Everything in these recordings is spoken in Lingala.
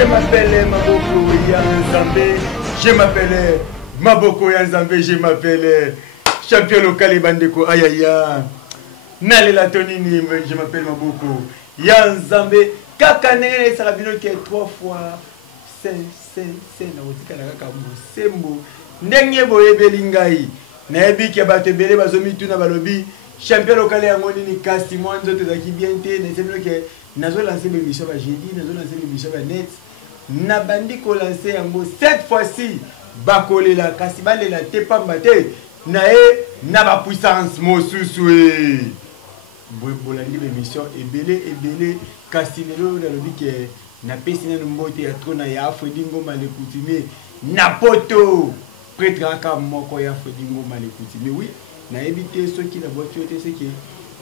Je m'appelle Maboko Yanzambe. Je m'appelle Maboko Yanzambe. Je m'appelle champion local Bandeko. Aïe aïe aïe. Nale la tonini. Je m'appelle Maboko Yanzambe. Kakane Sarabino qui est 3 fois. C'est na otika na kaka sembo. Ndenge boye belingai. Na ebi ke bato bele bazomi tuna balobi. Champion local yango nini kasi mwanzo tezaki bien te. Na sembo ke nazo lancer mes missions ba jeudi, nazo lancer mes missions ba net. Na bandi ko lancer yango cette fois-ci bakole la kasi balela te pamba te. Na e na ba puissance mosusu e. Bolandi mes missions ebele kasi lelo na lobi ke na pesi na mbote ya trona ya Afredi Ngoma le coutumier na poto prêtre aka moko ya Afredi Ngoma le coutumier oui na éviter ceux qui la voiture te c'est que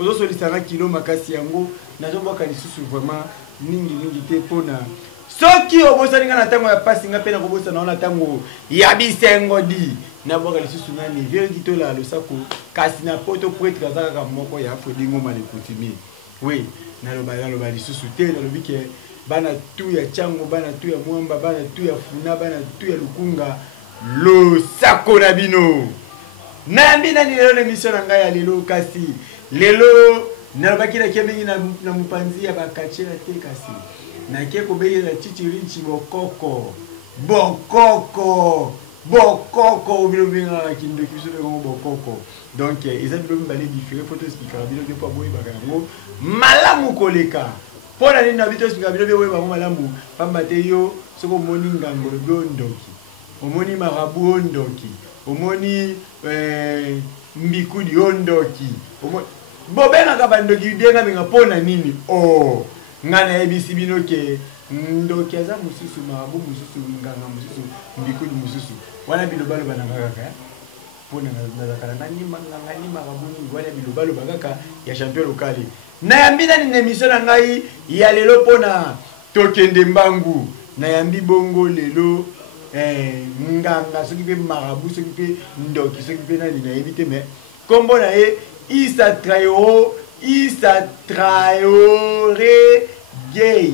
ozo solisanga kilo makasi yango nazo boka lisusu vraiment mingi te pona soki obosa ninga na tango ya pasi nga pena kobosa na tango ya bisengo di na boka lisusu na ni vérité to la lo sako kasi na poto prêtre aka moko ya Afredi Ngoma le coutumier oui na lo ba lisusu te na lo bike bana tu ya chango bana tu ya mwamba bana tu ya funa bana tu ya lukunga lo sako na bino na mbina ni lelo emission na ngai ya lelo kasi lelo na bakira kemengi na mupanzi ya bakachela te kasi na ke ko beye na chichirinchi bokoko bino binga kindo kiso de bokoko donc ils ont besoin d'aller différer photos speaker bino de pas boye bakango malamu koleka pona nini nabito singa bilobe we bango malamu pamba te yo soko moni ngango lo ndoki omoni marabu ondoki omoni mbikudi ondoki bobena ka bandoki denga minga pona nini oh ngana ebisi bino ke ndoki aza mususu marabu mususu nganga mususu mbikudi mususu wana bilobalo bananga kaka pona na kala nani marabu ni wana bilobalo bagaka ya champion local na yambina ni émission na ngai ya lelo pona tokende mbangu na yambi bongo lelo nganga soki pe marabu soki pe ndoki soki pe nani na éviter mais kombo na e Issa Traoré gay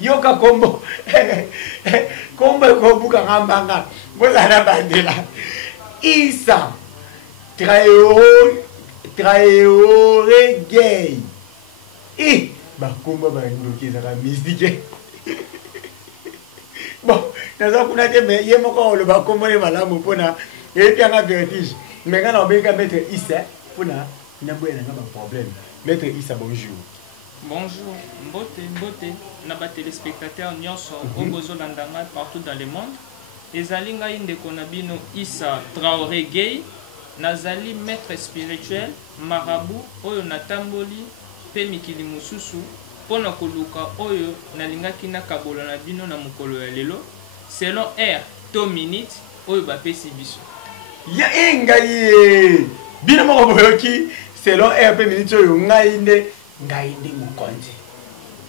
yoka kombo kombo ko buka ngambanga bola na bandela Issa Traoré gay bakomba bandoki ezaka mystique bon naza kuna te mais ye moko olo bakombo ne malamu mpona epianga vertige mais nga na obengaka maître Issa mpona inaboya nanga baproblème maître Issa bonjour mbote na batelespectateur nyonso oyo bozolanda ngai partout dans le monde ezali ngai ndeko na bino Issa Traoré gay nazali maître spirituel marabout oyo natamboli pe mikili mususu pona koluka oyo nalingaki nakabola na bino na mokolo ya lelo selon heure to minute oyo bapesi biso ya ngai bino moko boyoki selon heure pe minute oyo ngai nde mokonzi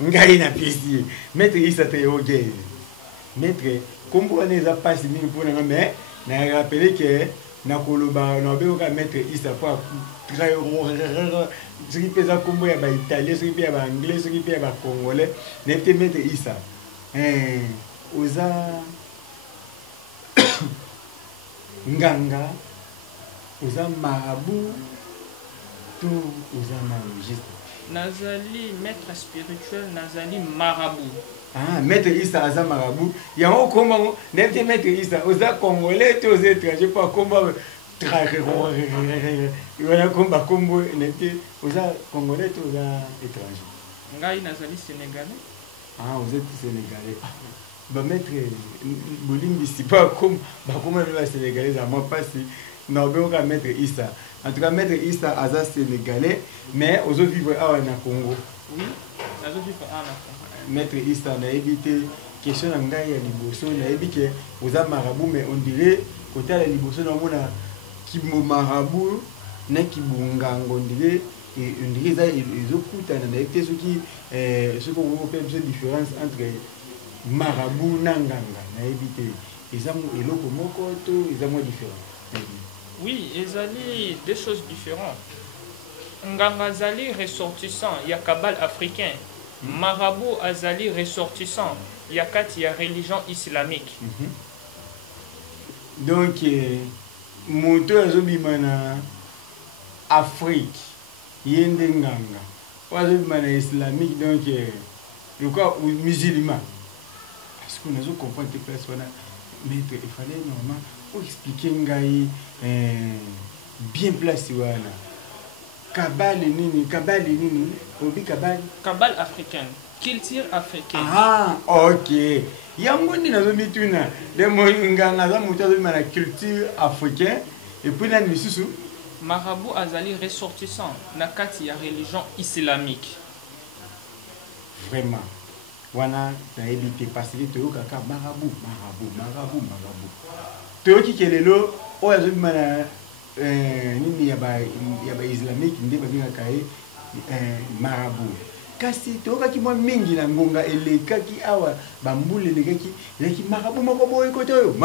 ngai na pesi maître Issa Traoré maître kombo wana eza pasi mingi mpona nga mais na rappele ke na koloba na obeyoka maître Issa po soki mpe eza kombo ya baitalien soki mpe ya baanglais soki mpe ya bacongolais na te maître Issa oza nganga oza marabu to oza magiste nazali maître spirituel nazali marabout maître Issa aza marabu yango kombo na te maître Issa oza congolais to oza étranger po akomba wana komba kombo nete oza congolais to oza étranger ngai nazali sénégalais vous êtes sénégalais ba maître bolimbisi pa comme bakoma ba sénégalais za moi passé na obeoka maître Issa en tout cas maître Issa aza sénégalais mais ozo vivre awa na Congo oui nazo vivre awa na Congo maître Issa na éviter question na ngai ya liboso na éviter oza marabout mais on dirait côté la liboso na mona kibo marabout na kibungango ndire et on dirait ça ils okutana na éviter ce qu'on peut faire différence entre marabout na nganga na éviter ils ont eloko moko to ils ont différent oui ezali deux choses différentes nganga zali ressortissant ya cabal africain Marabout azali ressortissant. Il y a quatre, il y a religion islamique. Donc, moto azobima na Afrique, yende nganga. Azobima na islamique, donc, le quoi, musulman. Parce qu'on a compris que personne, mais il fallait normalement pour expliquer ngai bien placé wana. Kabale nini, obi kabale. Kabale africaine, culture africaine. Ah, ok. Yango ni nazo mituna de mo nganga za mutu azobima na culture africaine et puis na misusu Marabout azali ressortissant na kati ya religion islamique. Vraiment. Wana na ebité parce que to kaka marabout. To ki kelelo o azobima na nini ya ba islamique nde ba binga kai marabout. Kasi tokaki mwa mingi na ngonga elekaki awa bambule elekaki eleki marabout moko boye kote oyo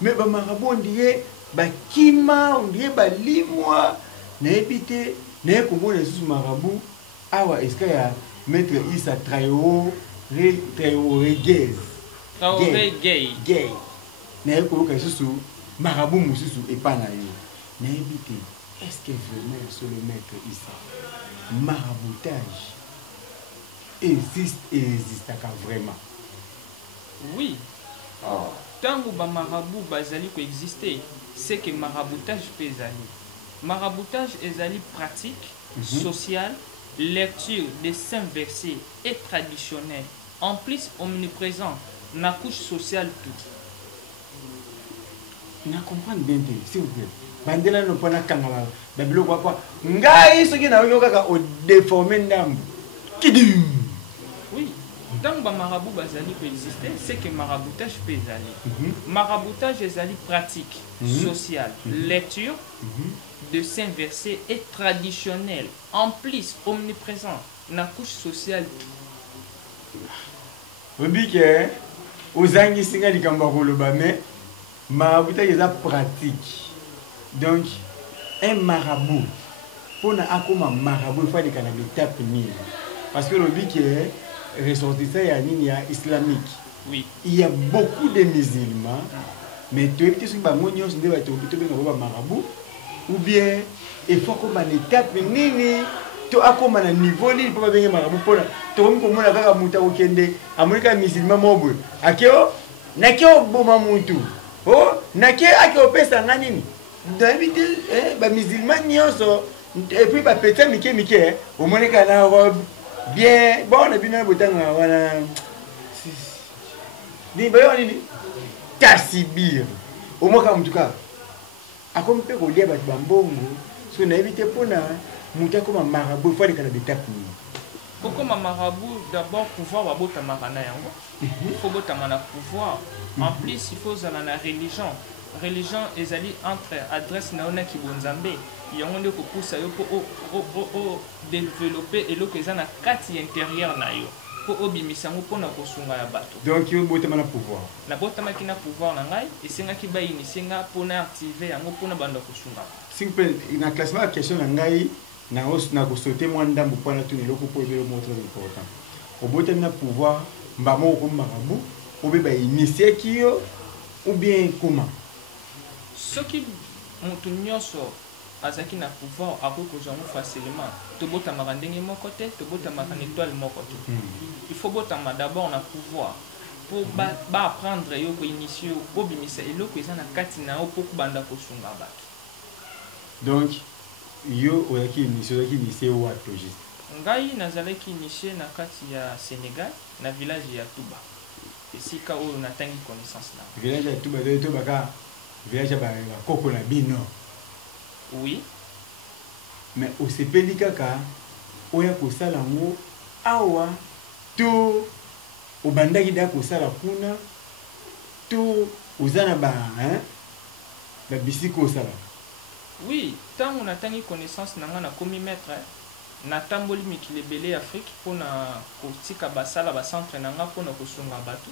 me ba marabout ndiye bakima ndiye balimwa na ebite na komona susu marabout awa eska ya maître Issa Traoré gay na ko susu marabout mususu epana yo na ebite est-ce que vraiment sur le maître Issa maraboutage existe vraiment? Oui. Tant que marabout bazali ko exister, c'est que maraboutage peut ezali. Maraboutage ezali pratique, sociale, lecture des saints versets et traditionnels. En plus omniprésent, na couche sociale tout. Na comprendre bien s'il vous plaît. Bandela no pona kangala. Babilo kwa ngai soki na yo kaka o déformer ndambu. Kidim. Oui, dans le marabout bazali peut exister, c'est que maraboutage peut aller. Maraboutage ezali pratique, sociale, lecture de saints versets et traditionnels, en plus omniprésent, na couche sociale. Obike, ozangi singa likamba koloba mais maraboutage est pratique. Donc un marabout pour na akoma marabout il faut aller kana l'étape ni parce que le but est ressortissant islamique. Oui. Il y a beaucoup de musulmans, mais tu es peut-être marabout ou bien il faut qu'on ait une étape nini tu as comme un niveau li pour venir marabout pour tu comme on a kaka muta okende amulika musulman mobo akeo nakeo boma muntu oh nakeo akeo pesa nani d'habitude ba musulman nyonso et puis ba petit mike au moins kana robe bien bon on a bien botanga wana ni bayo nini tasibir au moins comme tout cas a comme pe kolia ba bambongo so na éviter pona muta comme marabout faut aller d'étape ni pourquoi marabout d'abord pouvoir wa botama kana yango il faut botama na pouvoir en plus il faut zala na religion ezali entre adresse na ona kibonzambe yango nde ko poussa yo po développer eloko eza na kati intérieur na yo po obimisa ngo pona ko sunga ya bato. Donc yo botama na pouvoir na botama ki na pouvoir na ngai esengaki ba inisenga pona activer yango pona banda ko sunga simple na classement question na ngai na ko sauter moi ndambo pona tout eloko po ebelo moto important obotama na pouvoir mbamo ko marabout obe ba initier kiyo ou bien comment ce qui mutu nyonso azaki na pouvoir akokozwa ngo facilement tobotamaka ndenge moko te tobotamaka na étoile moko te il faut botama d'abord na pouvoir pour apprendre yo ko initier obimisa eloko eza na kati na yo po kubanda kosunga bato. Donc yo oyaki initier wapi juste ngai nazalaki initier na kati ya Sénégal na village ya Touba esika oyo natangi connaissance na village ya Touba to baka village ba koko na bino. Oui. Mais au sepeli kaka oya ko sala ngo awa to obandaki da ko sala kuna to uzana ba ba bisiko sala. Oui, tant on a tangi connaissance nanga na komi maître na tamboli mikile belé Afrique pona kotika basala ba centre nanga pona kosunga bato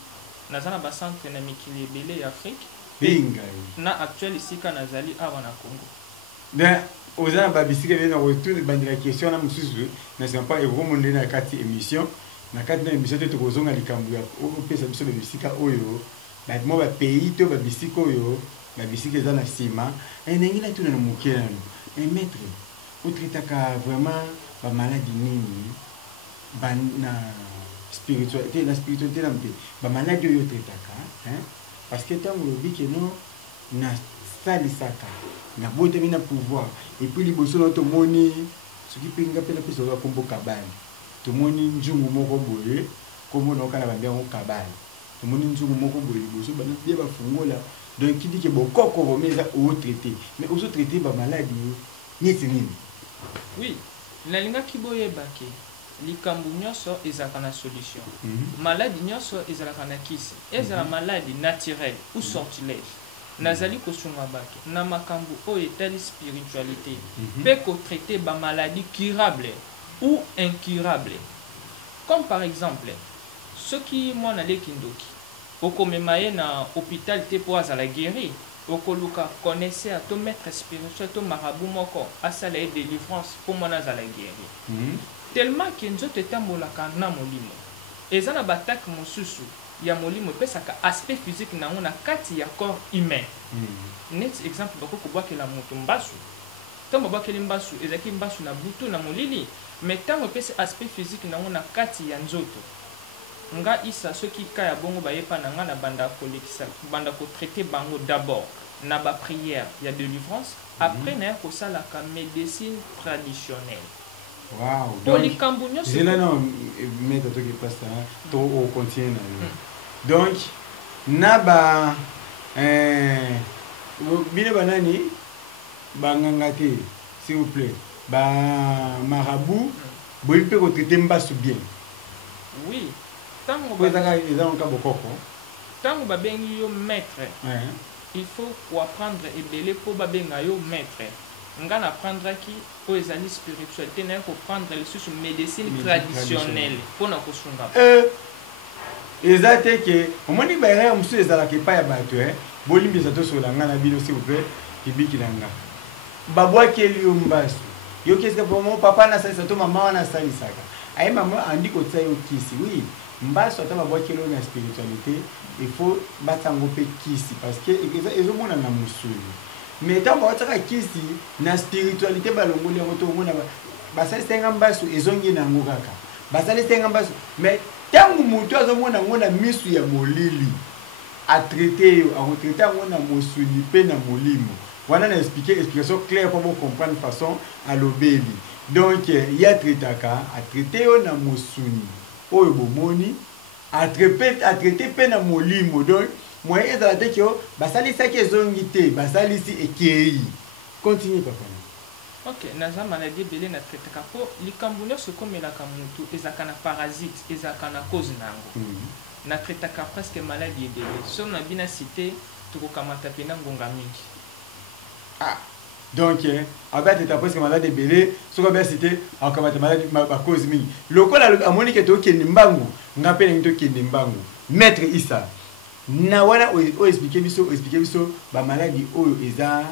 nazana ba centre na mikile belé Afrique binga na actuel ici kanazali awa na Congo. Ben aux gens babisika bien retour de la question na mususu na c'est pas remonter na kati émission na kati na émission te tokozonga likambo ya opesa biso babisika oyo mo bapays to babisika oyo babisika eza na nsima ndenge natuna na moke nano maître otretaka vraiment bamaladi nini na spiritualité na mpe bamaladi oyo otretaka parce que ntango olobi keno nasalisaka nabotami na pouvoir epuis liboso na tomoni soki mpe nga mpe napesaka kombo kabali tomoni nzungu moko boye kombo na okala bambi yango kabali tomoni nzungu moko boye liboso bana bie bafungola donc kidi ke bokoko bomeza otraité mais ozotraité bamaladi neti nini. Oui, nalingaki boyebake likambo nyonso ezalaka na solution. Maladi nyonso ezalaka na kisi ezala maladi naturelle ou sortilège. Nazali kosunga bake na makambo oyo etali spiritualité mpe kotraite bamaladi curable ou incurable. Comme par exemple soki mwana aleki ndoki okomema ye na hôpital te po azala guéri okoluka connaisseur to maître spirituel to marabout moko asala ye délivrance po mwana azala guéri. Tellement que nzoto etambolaka na molimo eza na batake mosusu ya molimo epesaka aspect physique nango na kati ya corps humain. Net exemple bako kobwakela moto mbasu ntango babwakeli mbasu ezalaki mbasu na butu na molili mais ntango epesi aspect physique nango na kati ya nzoto nga isa soki ka ya bongo bayepa na nga na banda kolekisa banda kotraite bango d'abord na ba prière ya délivrance après na ya kosalaka médecine traditionnelle. Wow. Polikambo nyonso c'est là non mettre to qui passe là to au continue donc naba bile banani banganga te s'il vous plaît ba marabout boyi pe ko traiter mbasu bien. Oui, tango babengi yo maître il faut apprendre ebele po babenga yo maître. Nga na prendre qui po ezali spiritualité na ko prendre le sous médecine traditionnelle pour na kosunga. Ezate ke omoni ba erreur musu ezala ke pa ya bato bolimbi za to solanga na bino s'il vous plaît kibiki nanga. Babwa keli yo mbasu. Yo qu'est-ce que pour mon papa na salisa to mama na salisaka. Aye maman andi ko tsayo kisi. Oui, mbasu ata babwa keli na spiritualité, il faut batango pe kisi parce que ezomona na musulu. Mais tant que kisi na spiritualité balongoli yango to mona basali senga mbasu ezongi na ngo kaka. Basali senga mbasu mais tangu mutu azomona ngona misu ya molili a traiter yo a retraiter ngona mosuni pe na molimo. Voilà une explication claire pour vous comprendre de façon à l'obéli. Donc, il y a traitaka, à traiter na mosuni, oyo bomoni, à traiter pe na molimo. Donc, moi, il y a la tête que basali sa ke zongite, basali si ekei. Continue papa. Ok, naza maladie belé na traitaka po likambo nyonso komelaka mutu ezaka na parasite, ezaka na cause nango. Na traitaka presque maladie belé. So na bina cité tokokamata pena ngonga mingi. Ah, donc, avec ta presque malade belé, ce qu'on va citer, en cas de maladie, ma cause mini. Le col à Monique est au Kenimbango, n'appelle un Kenimbango. Maître Issa, Nawana ou expliquer biso, ba maladie ou eza,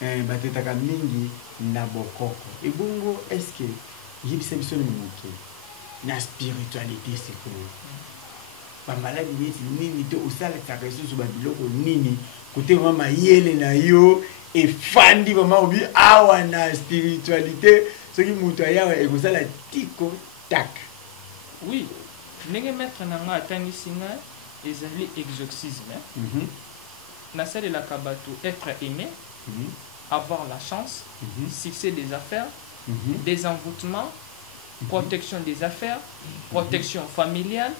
batetaka mingi, nabokoko. Et bongo, est-ce que, j'ai bisa biso le moke, na spiritualité c'est quoi? Ba maladie nini te osala takaso sur ba biloko nini? Côté vraiment yele na yo et fandi vraiment obi awa na spiritualité ce qui mutu ya e kozala tiko tak. Oui, ndenge maître nanga atani singa ezali exorcisme. Na salle la kabato être aimé, avoir la chance, succès des affaires, des envoûtements, protection des affaires, protection familiale,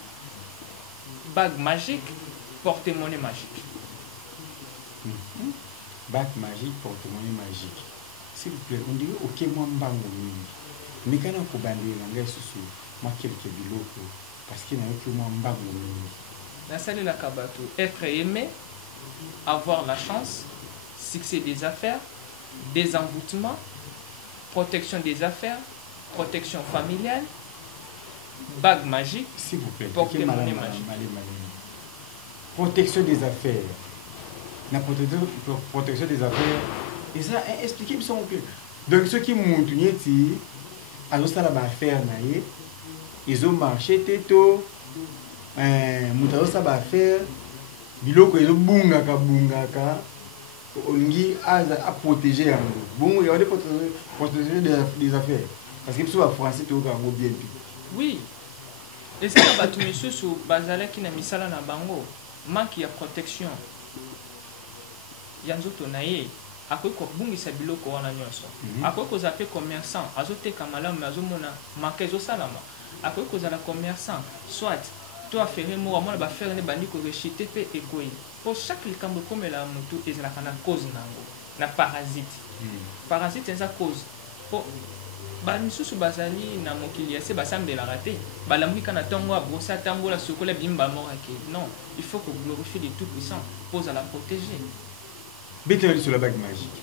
bague magique, porte-monnaie magique. Bac magique, porte-monnaie magique. S'il vous plaît, on dirait ok moi mbango mini. Mais quand on peut bander l'anglais sous moi quelques biloko parce qu'il n'a que moi mbango mini. La salle la kabato, être aimé, avoir la chance, succès des affaires, des envoûtements, protection des affaires, protection familiale, bague magique, s'il vous plaît, porte-monnaie magique. Protection des affaires. La protection des affaires. Et ça, expliquez-moi ça. Donc, ce qui montre, c'est que ça va faire, ils ont marché teto moto azosala affaire biloko ezobungaka bungaka olingi aprotéger yango bongo ya protéger des affaires parce que biso bafrançais toyoka yango bien te. Oui, ezala bato misusu bazalaki na misala na bango manque ya protection ya nzoto na ye akoki kobungisa biloko wana nyonso. Akoki kozala pe commerçant azoteka malamu azomona manke ezosalama. Akoki kozala commerçant soit to affaire moko amona bafere ne bandi korechite mpe ekoyi po chaque likambo ekomela motu ezalaka na cause nango na parasite. Parasite eza cause po bamisusu bazali na mokili ya se basambelaka te balamuki kana ntongo abrosa atambola sokola bimba morake. Non, il faut que glorifier le tout puissant pour la protéger. Beteli sur la bague magique.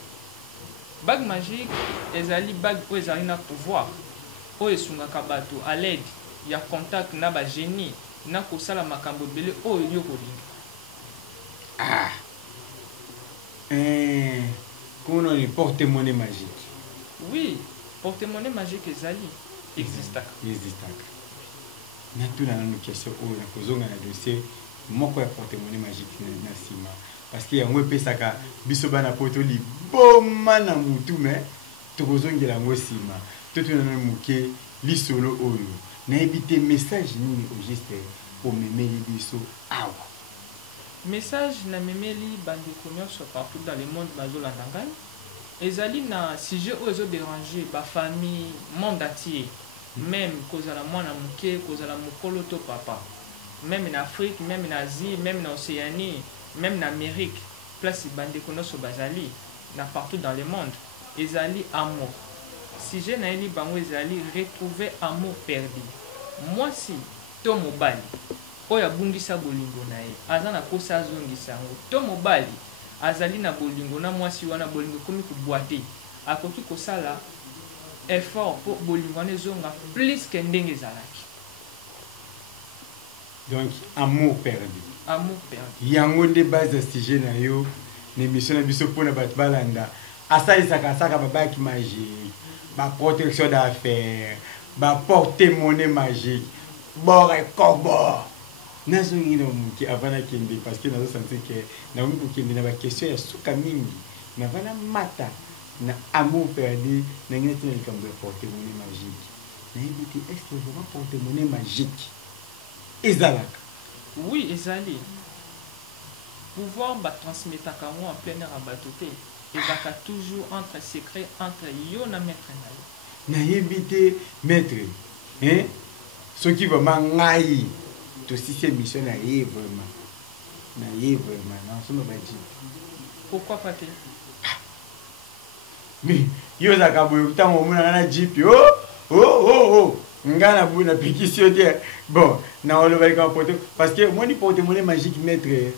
Bague magique ezali bague oyo ezali na pouvoir oyo esungaka bato à l'aide ya contact na ba génie na kosala makambo ebele oyo yo kolinga. Comment on est porte-monnaie magique? Oui, porte-monnaie magique ezali existaka. Existaka. Na tuna na question oyo na kozonga na dossier moko ya porte-monnaie magique na sima parce que yango epesaka biso bana poto liboma na mutu mais tokozongela yango sima to tuna na muke lisolo oyo na ebite message nini au juste pour memeli biso awa. Message na memeli bandeko nyonso partout dans le monde bazolanda ngai ezali na sujet oyo ezodéranger bafamille monde entier, même kozala mwana moke kozala mokolo to papa, même en Afrique, même en Asie, même en Océanie, même en Amérique, place bandeko nyonso bazali na partout dans le monde ezali amour. Sujet na eli bango ezali retrouver amour perdu. Moi si to mobali oyo abungisa bolingo na ye aza na kosa azongisa yango to mobali azali na bolingo na mwasi wana bolingo komi kubwate akoki kosala effort pour bolingo wana ezonga plus que ndenge ezalaki. Donc amour perdu. Amour perdu. Yango nde base ya sujet na yo na émission na biso mpona bato balanda asalisaka asaka babaki magique baprotection d'affaires baporte-monnaie magique borekobo nazongi na moki avant nakende parce que nazosentir ke nakomi kokende na baquestion ya suka mingi navana mata na amour perdu nangi natina likambo ya porte-monnaie magique nayebi te est ce que vraiment porte-monnaie magique ezalaka? Oui, ezali pouvoir batransmetaka yango en plein air ya bato te ezalaka toujours entre secret entre yo na maître na yo. Nayebi te maître soki vraiment ngai tosisi émission na ye vraiment nasoma baji pourquoi pas te mais yo zaka boyo ntango omona na jeep nga na bu na pikisio te bon na olobaki kama porte parce que moi ni porte-monnaie magique maître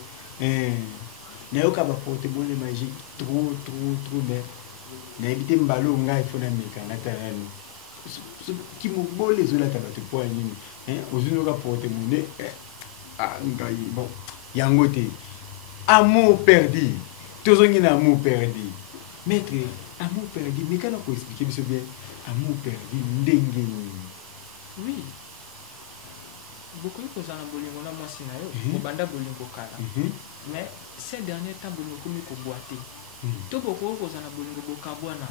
nayoka ba porte-monnaie magique trop mais nayebi te mbalo ngai fo na meka natalani kimobole ezolata bato po ya nini ozunoka porte-monnaie ngai bon yango te amour perdu tozongi na amour perdu maître amour perdu mais kana koexplike biso bien amour perdu ndenge nini? Oui, beaucoup de choses dans bolingo na mwasi na yo kobanda bolingo kala mais ces derniers temps bolingo komi koboite to beaucoup kozana bolingo bokabwana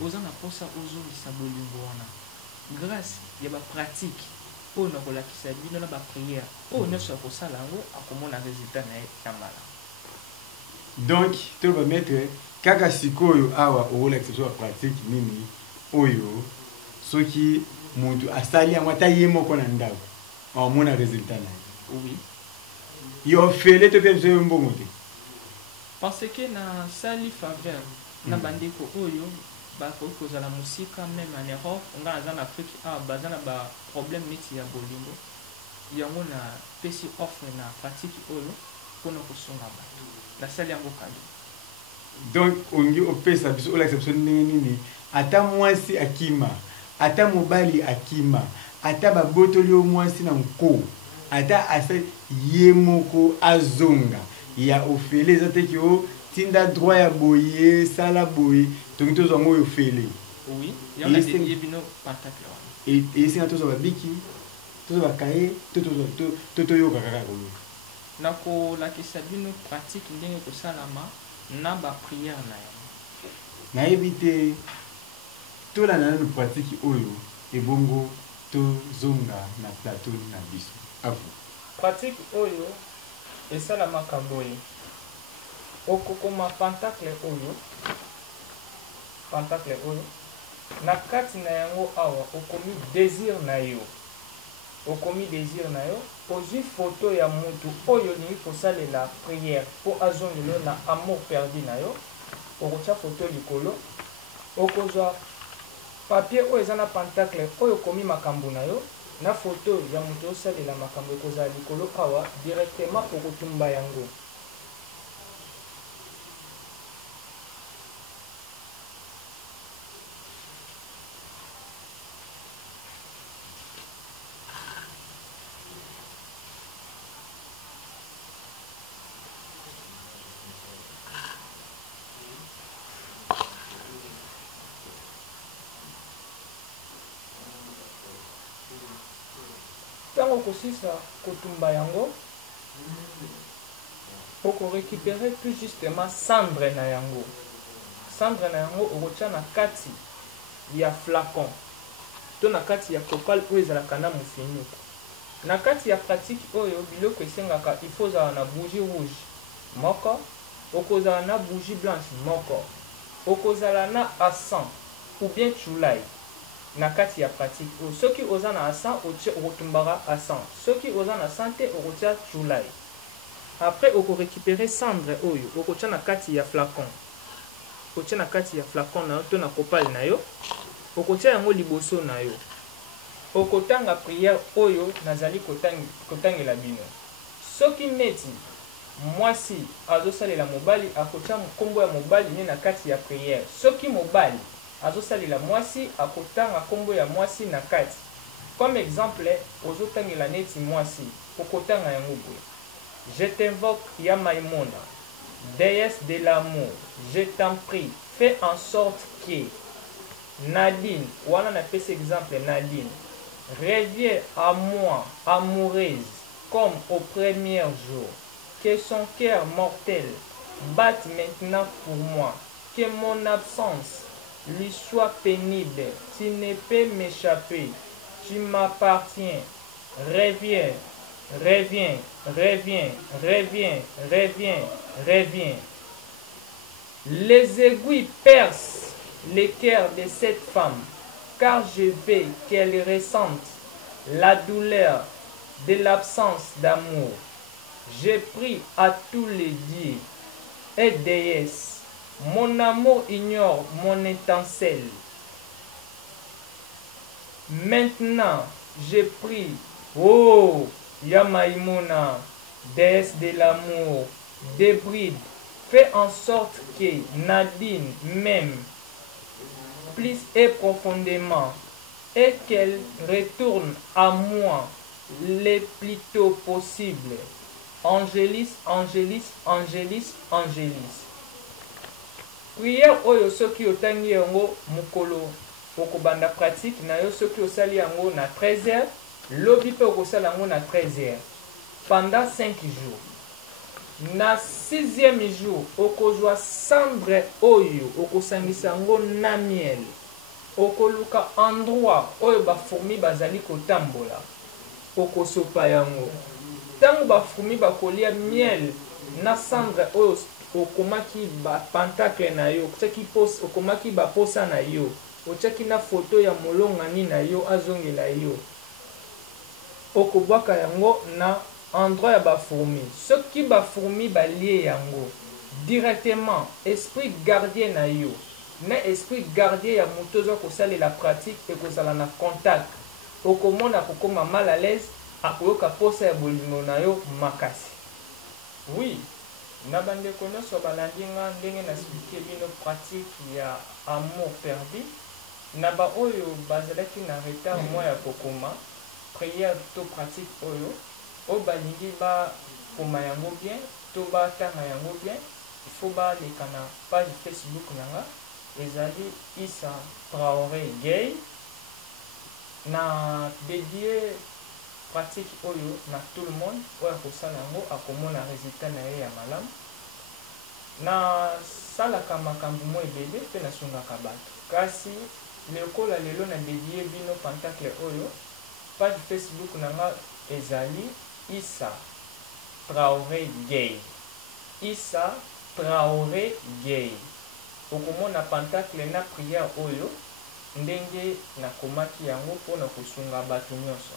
ozana posa ozongisa bolingo wana grâce ya ba pratique oyo na kolakisa bino na ba prière oyo nyonso ya kosala yango akomona résultat na ye ya mala. Donc to ba mettre kaka sikoyo awa okolakisa so pratique nini oyo soki muntu asali yango ata ye moko na ndako amona résultat na ye? Oui, yo fele to pe mso mbongo te parce que na sali faveur na bandeko oyo bakoki kozala mosika même en Europe nga naza na Afrique baza na ba problème neti ya bolingo yango na pesi offre na pratique oyo mpona kosunga bato nasali yango kado. donc ongi opesa biso olakisa biso ndenge nini ata mwasi akima ata mobali akima ata babotoli yo mwasi na nko ata asa ye moko azonga ya ofele eza te ki o tinda droit ya boye sala boye tongi tozwa ngo oyo ofele. Oui, yango na bino pentacle wana esinga tozwa babiki tozobakaye toyoka kaka koloba nakolakisa bino pratique ndenge kosalama na bapriere na yango. nayebi te tolanda nanu pratique oyo ebongo tozonga na plateau na biso avu. Pratique oyo esalamaka boye okokoma pentacle oyo na kati na yango awa okomi désir na yo ozwi photo ya mutu oyo olingi kosalela prière mpo azongelo na amour perdu na yo, okotya photo likolo, okozwa papier oyo eza na pentacle oyo okomi makambo na yo na photo ya mutu osalela makambo ekozala likolo awa directement okotumba yango. Tango kosisa kotumba yango oko récupérer tout justement cendre na yango okotya na kati ya flacon to na kati ya copal oyo ezalaka na mofinuku. Na kati ya pratique oyo biloko esengaka il faut ozala na bougie rouge moko, okozala na bougie blanche moko, okozala na encens ou bien chulai. Na kati ya pratique oyo soki oza na encens okotumbaka encens, soki oza na santé okotya chulai. Après oko récupérer cendre oyo okotya na kati ya flacon, okotya na kati ya flacon na yo to na copal na yo, okotya yango liboso na yo, okotanga prière oyo nazali kotangela bino. Soki neti mwasi azosalela mobali akotya nkombo ya mobali ne na kati ya prière, soki mobali azosalela mwasi akotanga nkombo ya mwasi na kati. Comme exemple ozotangela neti mwasi okotanga yango boye: je t'invoque ya Maïmona, déesse de l'amour, je t'en prie, fais en sorte que Nadine, wana na pese exemple Nadine, reviens à moi, amoureuse, comme au premier jour, que son cœur mortel batte maintenant pour moi, que mon absence lui soit pénible, tu ne peux m'échapper, tu m'appartiens, reviens, reviens, reviens, reviens, reviens, reviens. Les aiguilles percent le cœur de cette femme, car je veux qu'elle ressente la douleur de l'absence d'amour. Je prie à tous les dieux et déesses, mon amour ignore mon étincelle. Maintenant, je prie, oh, Yamaïmona, déesse de l'amour, des brides, fais en sorte que Nadine m'aime plus et profondément et qu'elle retourne à moi le plus tôt possible. Angélis, Angélis, Angélis, Angélis. Prière oyo soki otangi yango mukolo okobanda pratique na yo soki osali yango na 13h, lobi pe okosala yango na 13h pendant 5 jours. Na 6e jour okozwa cendre oyo okosangisa yango na miel, okoluka endroit oyo bafourmi bazali kotambola, okosopa yango. Tango bafourmi bakolia miel na cendre oyo okomaki ba pentacle na yo, okomaki ba posa na yo, otiaki na photo ya molongani na yo azongela yo, okobwaka yango na endroit ya bafourmi. Soki bafourmi balie yango directement, esprit gardien na yo na esprit gardien ya moto oza kosalela pratique ekozala na contact, okomona kokoma mal à l'aise, akoyoka posa ya bolingo na yo makasi. Oui, na bandeko nyonso balandi nga ndenge na expliqué bino pratique ya amour perdu. Na ba oyo bazalaki na retard mwa ya kokoma prière to pratique oyo balingi bakoma yango bien to batanga yango bien, il faut baleka na page Facebook nanga ezali Issa Traoré Gay, na dédié pratique oyo na tout le monde oyo akosala yango akomona résultat na ye ya malamu na salaka makambo mo ebele mpe nasungaka bato kasi lekola lelo na dédie bino pentacle oyo page Facebook nanga ezali Issa Traoré Gay. Issa Traoré Gay. Okomona pentacle na prière oyo ndenge nakomaki yango mpona kosunga bato nyonso.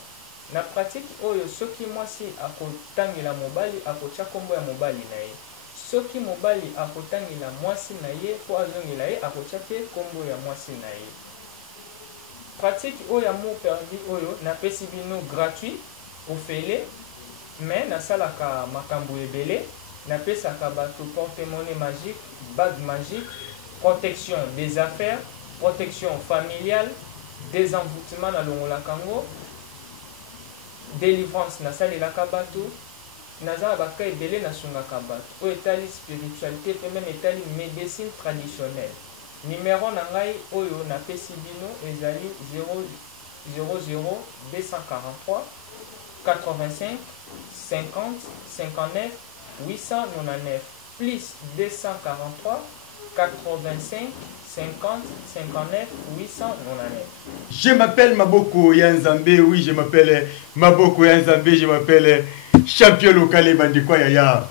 Na pratique oyo soki mwasi akotangela mobali akotya kombo ya mobali na ye. Soki mobali akotangela mwasi na ye po azongela ye akotya pe kombo ya mwasi na ye. Pratique oyo ya mot perdu oyo napesi bino gratuit ofele mais nasalaka makambo ebele napesaka bato porte-monnaie magique, bague magique, protection des affaires, protection familiale, désenvoûtement na longolaka ngo, délivrance nasalelaka bato, nazala baka ebele nasungaka bato oyo etali spiritualité pe même etali médecine traditionnelle. Numéro na ngai oyo napesi bino ezali 000 243 85 50 59 899 plus 243 85 50 59 899. Je m'appelle Maboko Yanzambe, oui, je m'appelle Maboko Yanzambe, je m'appelle champion local Bandikwa Yaya.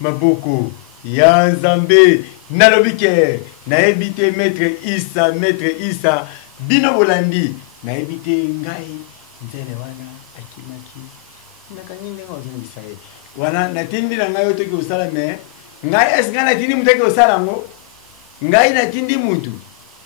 Maboko Yanzambe, nalobike, naebite maître Issa, bino bolandi, naebite ngai, nzele wana, akimaki, nakani ndenga ozongisa ye. Wana natindi na ngai otoki osala me, ngai es ngai natindi mutaki osala ngo, ngai natindi mutu.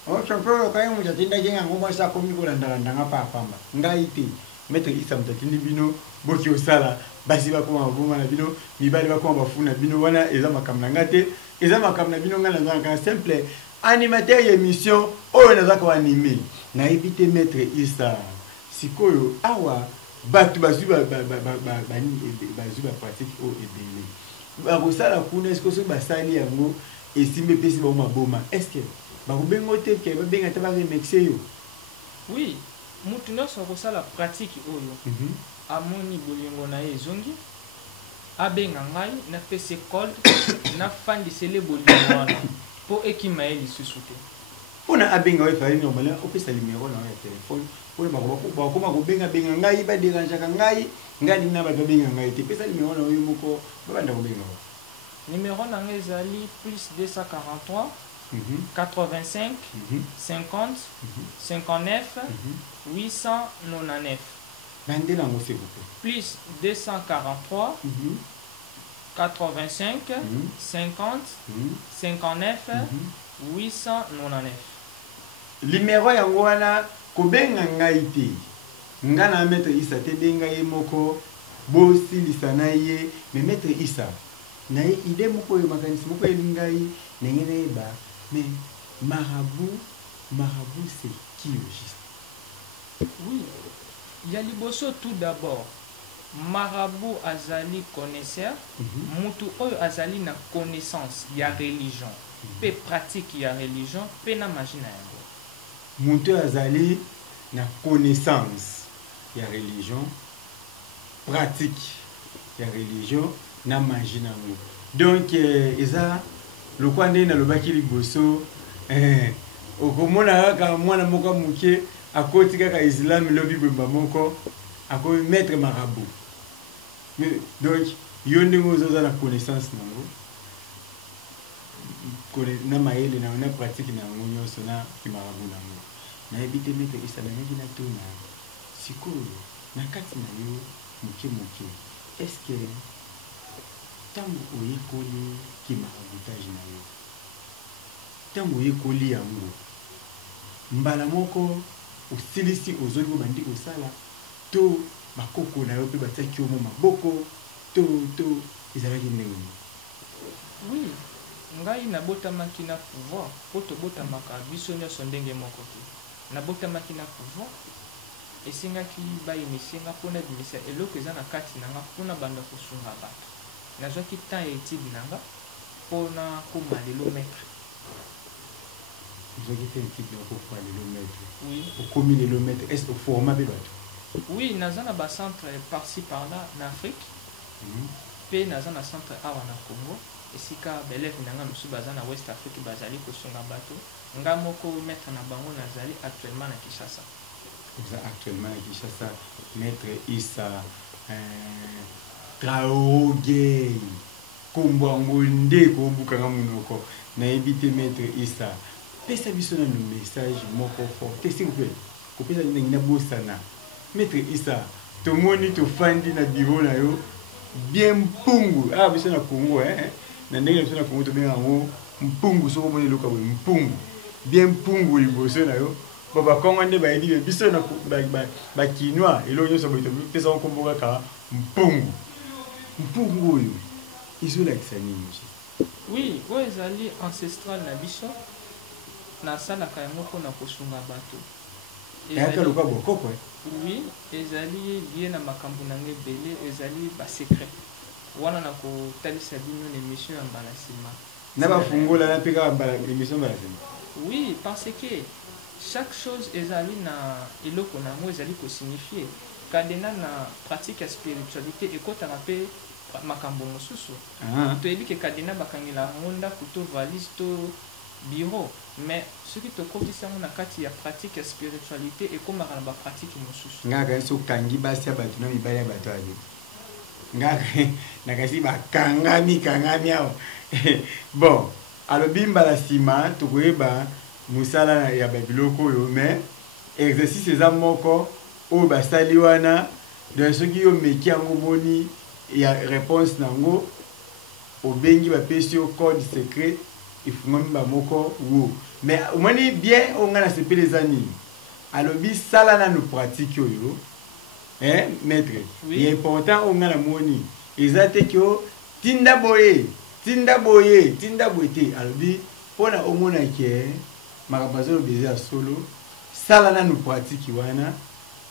O champion local mujatinda jenga ngoma sa komi kolanda ndanga pa pamba. Ngai te, maître Issa mutatindi bino, boki osala, basi bakoma boma na bino, mibali bakoma bafuna bino wana eza makamna ngate. Eza makamna bino nga nazaka simple animateur émission oyo nazaka animé na éviter maître Issa sikoyo awa batu bazuba bazuba pratique o ebele bakosala kuna est-ce que so basali yango esimbe pesi ba maboma est-ce que bakobengo te ke babenga te ba remixer yo? Oui, mutu nyonso akosala pratique oyo amoni bolingo na ye ezongi abenga ngai na pese code na fandisele bolingo wana po ekima ye lisusu te mpona abenga oyo efali normalement opesa numéro na ya telefone mpona bakoma kobenga ngai baderangeaka ngai nina bato babenga ngai te pesa numéro na oyo moko babanda kobenga numéro na ngai ezali plus 243 85 50 59 899. Bandelango s'il vous plaît. Plus 243 85 50 59 899. Numéro yango wana kobenga ngai te. Nga na maître Issa te benga ye moko bo silisa na ye mais maître Issa na ye ide moko yo makanisi moko elingai ndenge na yeba mais marabout c'est qui au juste? Oui. Il y a liboso tout d'abord. Marabout azali connaisseur, mutu oyo azali na connaissance ya religion, pe pratique ya religion, pe na magie na yango. Mutu azali na connaissance ya religion, pratique ya religion, na magie na yango. Donc eza lokwande na lobaki liboso okomona kaka mwana moko muke akoti kaka islam lobi bemba moko akomi maître marabout. Donc yo ndenge ozoza na connaissance nango na mayele na pratique na yango nyonso na kimarabout nango nayebi te maître Issa nangaki na tona sikoyo na kati na yo moke est-ce que ntango oyekoli kimaraboutage na yo ntango oyekoli yango mbala moko osilisi ozoli ko bandi kosala to bakoko na yo pe batiaki yo maboko to ezalaki ndenge? Oui, ngai nabotamaki na pouvoir po tobotamaka biso nyonso ndenge moko te. Nabotamaki na pouvoir esengaki bayemisenga mpona bimisa eloko eza na kati nanga mpona banda kosunga bato. Nazwaki temps ya étude nanga mpona koma lelo maître. Vous avez fait une petite pour le maître. Oui. Au commis le maître, est-ce au format de l'autre? Oui, naza na ba centre par-ci par-là en Afrique. Pe naza na centre awa na Congo. Esika belève nanga musu baza na West Afrique bazali kosunga bato. Nga moko maître na bango nazali actuellement na Kinshasa. Actuellement à Kinshasa, maître Issa Traoré Kombango Ndeko Bukanga Munoko na évité maître Issa. Pesa biso na message moko fort. S'il vous plaît. Kopesa ndenge na bosana. Maître Issa, to moni to fandi na bureau na yo bien mpungu. Ah biso na Congo na ndenge biso na Congo to benga ngo mpungu soko moni loka bo mpungu. Bien mpungu liboso na yo. Baba Kongo nde ba ebi biso na ba kinwa elo nyoso bo to pesa ko mboka ka mpungu. Mpungu oyo iso la kisani. Oui, oyo ezali ancestral na biso. Na sala ka yango ko na kosunga bato. Ezali loka bokoko Oui, ezali lié na makambo na nge belé, ezali ba secret. Wana na ko talisa bino l'émission ya mbala sima. Na ba fungola na peka ba émission mbala sima. Oui, parce que chaque chose ezali na eloko na ngo ezali ko signifier. Kadena na pratique ya spiritualité ekotaka pe makambo mosusu. To ebi ke kadena bakangela ngonda kuto valise to bureau. Mais ce qui te confie na kati ya pratique ya spiritualité et comme na ba pratique mosusu. Ngaka so kangi basi ya bato na mibali ya bato ayo. Ngaka na kasi ba kangami awo. Bon, alobi mbala sima to koyeba musala ya babiloko yo mais exercice eza moko o basali wana de soki yo meki yango boni ya réponse nango obengi bapesi yo code secret ifungami bamoko wo mais omoni bien onga na sepele ezani alobi sala na no pratique oyo maître il est important onga na moni eza te kyo tinda boye te alobi pona omona ke makabazo bezi ya solo sala na no pratique wana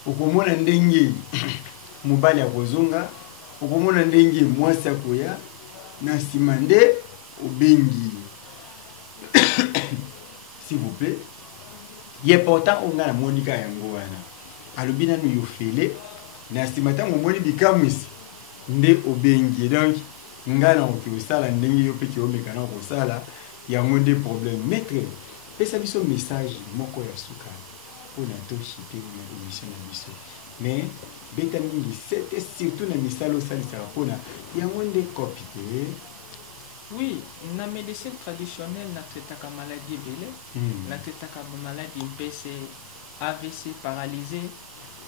okomona ndenge mobali ya kozonga okomona ndenge mwasi ya koya na nsima nde obengi. S'il vous plaît, il est important on a la monika yango wana alobi nanu yo fele na nsima ntango omoni bikamwisi nde obengi donc nga na oki osala ndenge yo mpe kiomeka na kosala yango nde problème. Maître pesa biso message moko ya suka mpona toshipe na émission na biso mais beta mingi c'était surtout na misala osalisaka mpona yango nde kopi te. Oui, na médecine traditionnelle na traitaka maladie belé, na traitaka maladie MPC, AVC, paralysé,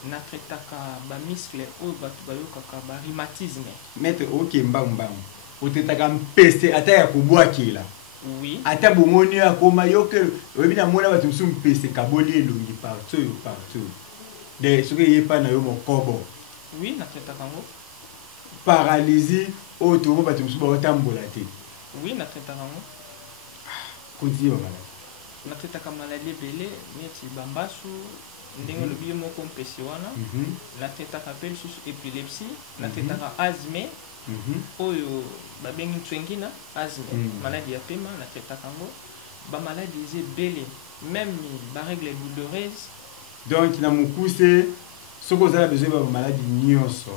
na traitaka ba muscle ou bato bayokaka ba rhumatisme. Maître OK mbambangu. Otetaka MPC ata ya kubwakila. Oui. Ata bomoni ya koma yoke obi na mona bato musu MPC kaboli elongi partout. De soki yepa na yo mokobo. Oui, na traitaka ngo. Paralysie o to bato musu ba otambola te. Oui, na traitaka ngo. Continue malade. Na traitaka maladie belé, neti bambasu, ndenge lobi moko mpesi wana. Na traitaka pe lisusu épilepsie, na traitaka asthme. Oyo babengi tswengina, asthme, maladie ya pema na traitaka ngo. Ba maladie belé, même ba règle douloureuse. Donc na mukuse soko za besoin ba maladie nyonso.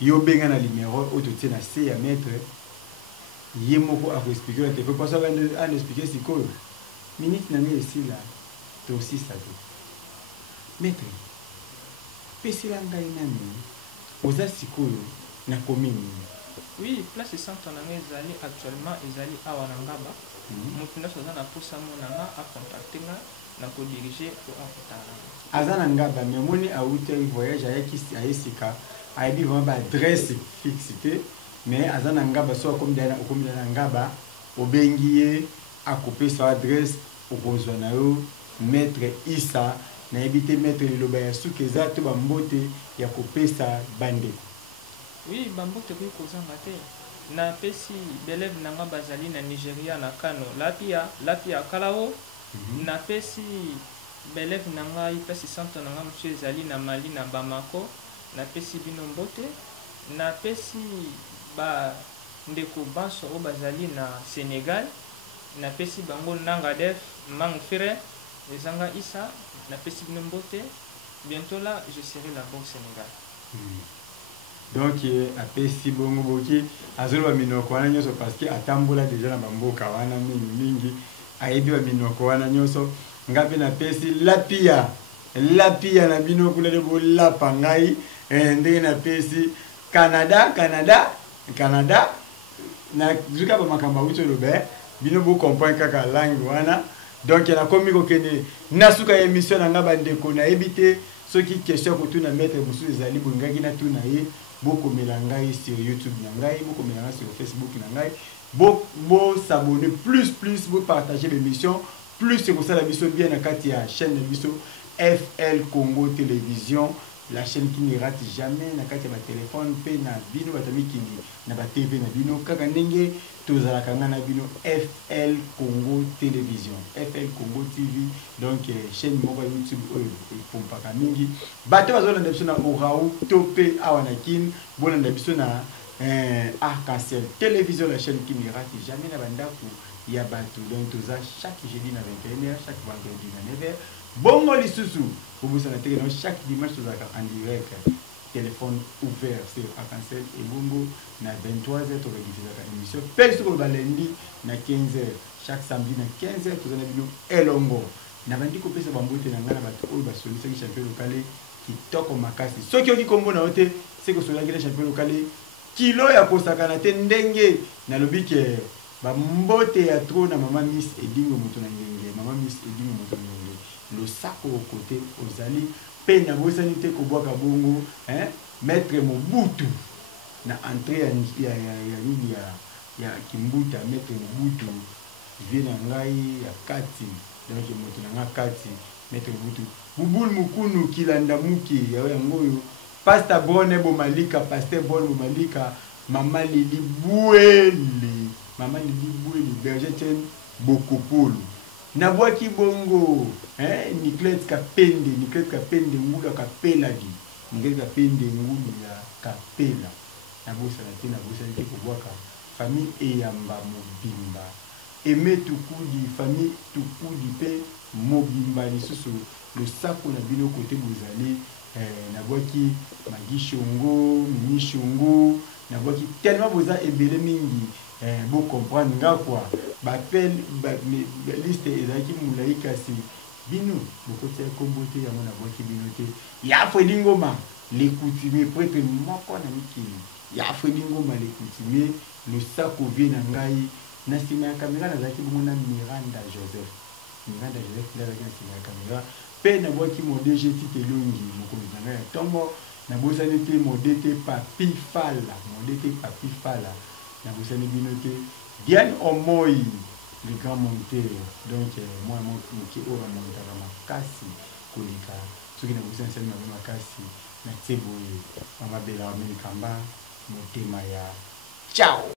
Yo benga na numéro ototie na C ya maître. Yemoko a expliquer la télé parce qu'on a expliqué si quoi minute n'angé ici là tu aussi ça tout maître pesi la ngai nani oza sikoyo na commune. Oui, place centre na ezali actuellement ezali awa na ngaba mutu na soza na posa monanga a contacter na ko diriger pour akotala azana ngaba mais moni a outé voyage avec Isika a dit vraiment adresse fixité. Mais azana ngaba so comme dana ngaba obengiye akope sa adresse okozwa na yo maître Issa na ebité maître liloba ya suki eza to bambote ya kopesa bande. Oui, bambote ko kozanga te na pesi belève nanga bazali na Nigeria na Kano lapia kalao na pesi belève nanga ipesi centre nanga monsieur ezali na Mali na Bamako na pesi bino mbote na pesi ba ndeko banso o bazali na Sénégal na pesi bango nanga def mang frère ezanga Issa na pesi bino mbote bientôt là, je serai la Banque Sénégal. Donc, après si bon boki, azolo ba minoko wana nyoso parce que atambola déjà na bamboka wana mingi, ayebi ba minoko wana nyoso, ngapi na pesi lapia na bino kuna de bola pangai, ndenge na pesi Canada na zuka ba makamba uto lobe, bino bo comprendre kaka langue wana. Donc na komi ko kende nasuka émission na ngaba ndeko na ebité soki question ko tuna mettre musu ezali bongaki na tuna ye boko melangai sur YouTube na ngai boko melangai sur Facebook na ngai bo s'abonner plus bo partager l'émission plus c'est comme ça la mission bien na kati ya chaîne de biso FL Congo Télévision, la chaîne qui ne rate jamais na kati ya ba téléphone pe na bino batami kindi na ba TV na bino kaka ndenge tozala kanga na bino FL Congo Télévision, FL Congo TV, donc chaîne mobile YouTube pompaka mingi bato bazolanda biso na Orao Topé awanakin bolanda biso na Arc-en-Ciel Télévision, la chaîne qui ne rate jamais na bandaku ya bato. Donc toza chaque jeudi na 21h, chaque vendredi na 9h. Bongo lisusu vous savez chaque dimanche tozaka en direct, téléphone ouvert sur Arc-en-Ciel et bongo na 23h tozaka émission peso ko balendi na 15h, chaque samedi na 15h tozana bino elongo na bandi ko pesa bambote na ngana bato oyo basolisa ki champion local kitoko makasi soki oki kombo na ote c'est que solaki na champion local kilo ya kosakana te ndenge na lobi ke bambote ya trop na mama Miss Edingo moto na ngenge, mama Miss Edingo moto na ngenge le sac au côté ozali pe na bosani te ko boka bongo maître Mobutu na entrée ya Kimbuta maître Mobutu vient na ngai ya kati donc moto na nga kati maître Mobutu bubul mukunu kilanda muki ya ngoyo pasteur Bonne Bomalika, pasteur Bonne Bomalika, maman Lili Boueli Bergetien Bokopolo na bwaki bongo Niclette Kapende ngulu kapeladi Niclette Kapende ngulu ya kapela na bosa na tena bosa te ko bwaka famille eyamba mobimba Aimé Tukudi famille Tukudi pe mobimba lisusu le sako na bino côté bozali na bwaki Magishongo Minishongo na bwaki tellement boza ebele mingi bo comprendre nga quoi bapel liste ezaki mulai kasi bino bokotia kombote ya mona bwaki bino te ya Fredi Ngoma les coutumiers prêtre moko na mikili ya Fredi Ngoma les coutumiers le sako vient na ngai na sima ya kamera nazaki bomona Miranda Joseph la sima ya kamera pe na bwaki modèle Tite Longi mokonzi na ngai ya tombo na bosani te modèle Papi Fala na bosani bino te Diane Omoi le grand monteur donc moi mon qui aura monté à makasi kolika soki na bosani sani na makasi na tseboye mama bela Kamba motema ya ciao.